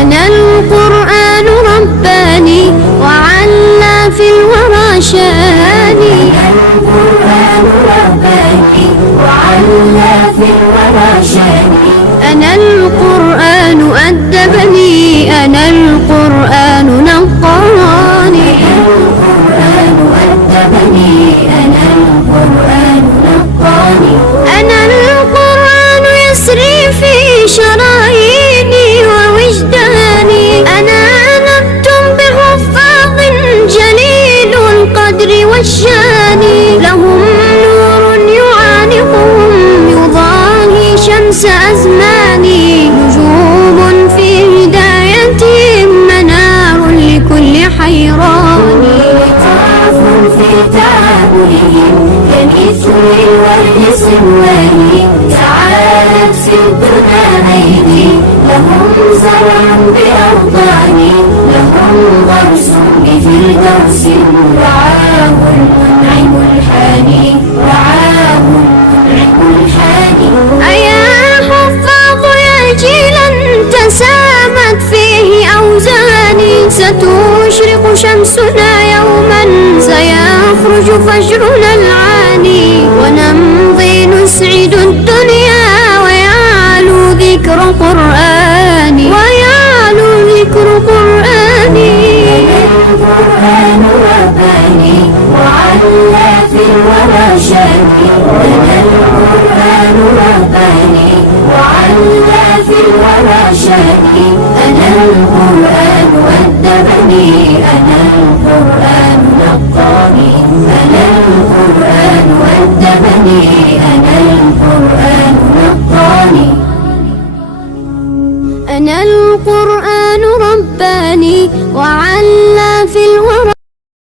أنا القرآن رباني وعلى في الورى شاني. القرآن رباني وعلى في الورى شاني. أنا القرآن أدبني، أنا القرآن نقاني. القرآن أدبني، أنا القرآن نقاني. أنا القرآن يسري في شراييني ووجداني. أنا نبت بحفاظ جليل القدر والشان، لهم نور يعانقهم يضاهي شمس أزماني. نجوم في هدايتهم منار لكل حيران. لطاف في تعاملهم كمثل الورد صنواني. تعالت في الدنا أيدي لهم زرع بأوطاني. لهم غرس بفردوس رعاه المنعم الحاني. رعاه المنعم الحاني. أيا حفاظ يا جيلا تسامت فيه أوزاني. ستشرق شمسنا يوما سيخرج فجرنا العاني. ونمضي نسعد الدنيا ويعلو ذكر قرآني. ويعلو ذكر قرآني. القرآن رباني وعلى في الورى شاني. أنا القرآن رباني وعلى في الورى شاني. أنا القرآن أدبني، أنا القرآن نقاني. أنا القرآن أدبني، أنا القرآن نقاني. أنا القرآن رباني وعلى في الورى